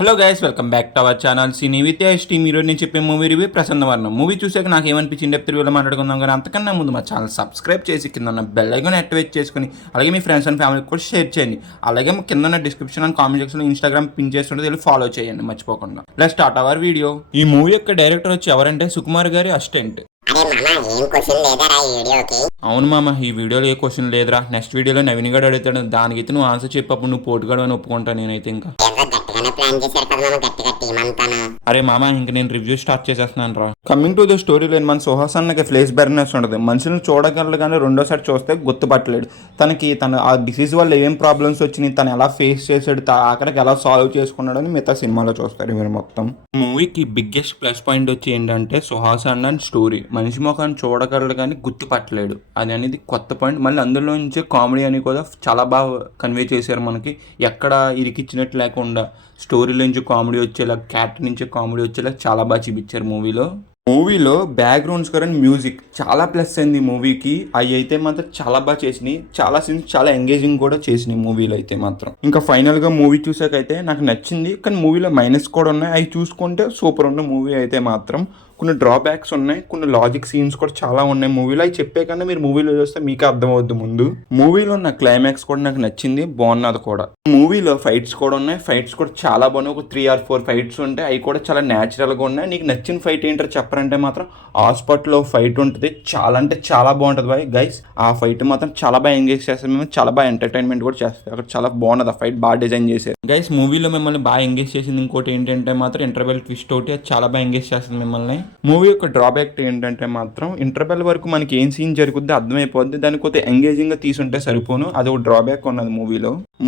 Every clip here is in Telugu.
Hello guys, welcome back to our channel cine with team. ఈరోజు నేను చెప్పే మూవీ రివ్యూ ప్రసన్న వర్ణం. మూవీ చూసాక నాకు ఏమనిపించింది డెప్త్ రివ్యూలో మాట్లాడుకుందాం. కానీ అంతకన్నా ముందు మా ఛానల్ సబ్స్క్రైబ్ చేసి కింద ఉన్న బెల్ ఐకాన్ యాక్టివేట్ చేసుకుని అలాగే మీ ఫ్రెండ్స్ అండ్ ఫ్యామిలీకి కూడా షేర్ చేయండి. అలాగే కింద ఉన్న డిస్క్రిప్షన్ అండ్ కామెంట్ సెక్షన్లో ఇన్స్టాగ్రామ్ పిన్ చేస్తుంటే వెళ్ళి ఫాలో చేయండి మర్చిపోకుండా. Let's start our video. ఈ మూవీ యొక్క డైరెక్టర్ వచ్చి ఎవరంటే సుకుమార్ గారి అసిస్టెంట్. అవును మామ, ఈ వీడియోలో ఏ క్వశ్చన్ లేదురా. నెక్స్ట్ వీడియోలో నవీన్ గారు అడుగుతాడు, దానికి నువ్వు ఆన్సర్ చెప్పప్పుడు నువ్వు పోటుగాడు అని ఒప్పుకుంటా నేనైతే. ఇంకా అరే మామ, ఇంక నేను రివ్యూ స్టార్ట్ చేసేస్తున్నాను రా. Coming to the story line, మన సుహాసన్నకి ఫ్లేస్ బెర్నెస్ ఉంటుంది. మనుషులను చూడగలరు కానీ రెండోసారి చూస్తే గుర్తుపట్టలేడు. తన ఆ డిసీజ్ వల్ల ఏం ప్రాబ్లమ్స్ వచ్చినాయి, తను ఎలా ఫేస్ చేసాడు, ఆఖరికి ఎలా సాల్వ్ చేసుకున్నాడు అని మిగతా సినిమాలో చూస్తారు మీరు మొత్తం. మూవీకి బిగ్గెస్ట్ ప్లస్ పాయింట్ వచ్చి ఏంటంటే సుహాసన్ అండ్ స్టోరీ. మనిషి ముఖాన్ని చూడగలడు కానీ గుర్తుపట్టలేడు, అది అనేది కొత్త పాయింట్. మళ్ళీ అందులో నుంచే కామెడీ అని కూడా చాలా బాగా కన్వే చేశారు మనకి. ఎక్కడ ఇరికిచ్చినట్టు లేకుండా స్టోరీలో నుంచి కామెడీ వచ్చేలా, క్యారెక్టర్ నుంచి కామెడీ వచ్చేలా చాలా బాగా చూపించారు మూవీలో బ్యాక్గ్రౌండ్ స్కోర్ అండ్ మ్యూజిక్ చాలా ప్లస్ అయింది మూవీకి. అవి అయితే మాత్రం చాలా బాగా చేసినాయి. చాలా సీన్స్ చాలా ఎంగేజింగ్ కూడా చేసినాయి మూవీలో అయితే మాత్రం. ఇంకా ఫైనల్గా మూవీ చూసాకైతే నాకు నచ్చింది, కానీ మూవీలో మైనస్ కూడా ఉన్నాయి. అవి చూసుకుంటే సూపర్ ఉన్న మూవీ అయితే మాత్రం. కొన్ని డ్రాబ్యాక్స్ ఉన్నాయి, కొన్ని లాజిక్ సీన్స్ కూడా చాలా ఉన్నాయి మూవీలో. అవి చెప్పే కన్నా మీరు మూవీలో చూస్తే మీకే అర్థమవుద్ది ముందు. మూవీలో నా క్లైమాక్స్ కూడా నాకు నచ్చింది, బాగున్నది కూడా. మూవీలో ఫైట్స్ కూడా ఉన్నాయి, ఫైట్స్ కూడా చాలా బాగున్నాయి. ఒక 3 or 4 ఫైట్స్ ఉంటాయి, అవి కూడా చాలా న్యాచురల్గా ఉన్నాయి. నీకు నచ్చిన ఫైట్ ఏంటో చెప్పారంటే మాత్రం హాస్పిటల్లో ఫైట్ ఉంటుంది, చాలా అంటే చాలా బాగుంటుంది బాయ్ గైస్. ఆ ఫైట్ మాత్రం చాలా బాగా ఎంగేజ్ చేస్తారు, మేము చాలా బాగా ఎంటర్టైన్మెంట్ కూడా చేస్తారు. అక్కడ చాలా బాగున్నది, ఆ ఫైట్ బాగా డిజైన్ చేశారు గైస్. మూవీలో మిమ్మల్ని బాగా ఎంగేజ్ చేసింది ఇంకోటి ఏంటంటే మాత్రం ఇంటర్వెల్ ట్విస్ట్ ఒకటి, అది చాలా బాగా ఎంగేజ్ చేస్తుంది మిమ్మల్ని. మూవీ యొక్క డ్రాబ్యాక్ ఏంటంటే మాత్రం ఇంటర్వెల్ వరకు మనకి ఏం సీన్ జరుగుద్ది అర్థమైపోద్ది, దాన్ని కొద్దిగా ఎంగేజింగ్గా తీసుంటే సరిపోను. అది ఒక డ్రాబ్యాక్ ఉన్నది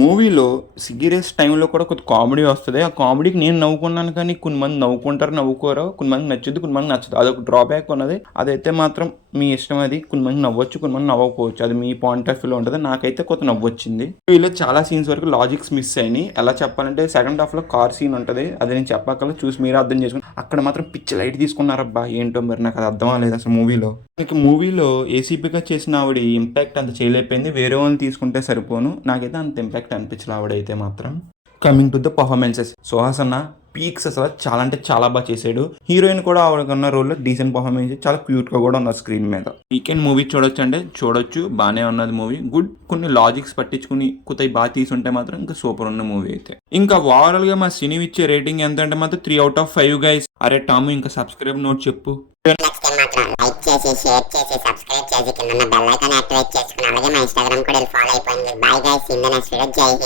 మూవీలో సీరియస్ టైంలో కూడా కొద్ది కామెడీ వస్తుంది. ఆ కామెడీకి నేను నవ్వుకున్నాను, కానీ కొన్ని మంది నవ్వుకుంటారు, నవ్వుకోరు. కొన్ని మంది నచ్చుద్ది, కొన్ని మంది నచ్చదు. అదొక డ్రాబ్యాక్ ఉన్నది. అదైతే మాత్రం మీ ఇష్టం. అది కొన్ని మంది నవ్వచ్చు, కొన్ని మంది నవ్వకపోవచ్చు, అది మీ పాయింట్ ఆఫ్ వ్యూలో ఉంటుంది. నాకైతే కొత్త నవ్వొచ్చింది. వీళ్ళు చాలా సీన్స్ వరకు లాజిక్స్ మిస్ అయినాయి. ఎలా చెప్పాలంటే సెకండ్ హాఫ్లో కార్ సీన్ ఉంటుంది, అది నేను చెప్పగల చూసి మీరు అర్థం చేసుకుని. అక్కడ మాత్రం పిచ్చి లైట్ తీసుకున్నారబ్బా, ఏంటో మరి నాకు అది అర్థం అవ్వలేదు అసలు మూవీలో ఏసీపీగా చేసిన ఆవిడ ఇంపాక్ట్ అంత చేయలేకపోయింది. వేరే వాళ్ళని తీసుకుంటే సరిపోను, నాకైతే అంత ఇంపాక్ట్ అనిపించలే ఆవిడైతే మాత్రం. కమింగ్ టు ద పర్ఫార్మెన్సెస్, సుహాసన్న పీక్స్ అసలు చాలా అంటే చాలా బాగా చేశాడు. హీరోయిన్ కూడా ఆవిడకున్న రోల్లో డీసెంట్ పర్ఫార్మెన్స్, చాలా క్యూట్గా కూడా ఉన్నారు స్క్రీన్ మీద. వీకెండ్ మూవీ చూడొచ్చు అంటే చూడొచ్చు, బాగానే ఉన్నది మూవీ. గుడ్. కొన్ని లాజిక్స్ పట్టించుకుని కొత్తవి బాగా తీసుంటే మాత్రం ఇంకా సూపర్ ఉన్న మూవీ అయితే. ఇంకా ఓవరాల్ గా మా సినీ ఇచ్చే రేటింగ్ ఎంత అంటే మాత్రం 3 out of 5 గైస్. అరే టాము, ఇంకా సబ్స్క్రైబ్ నోట్ చెప్పు. లైక్ చేసి, షేర్ చేసి, సబ్స్క్రైబ్ చేసి కింద బెల్ ఐకాన్ యాక్టివేట్ చేసుకుని అలాగే మా ఇన్స్టాగ్రామ్ కూడా ఫాలో అయిపోయింది. Bye guys, in the next video. జై హింద్.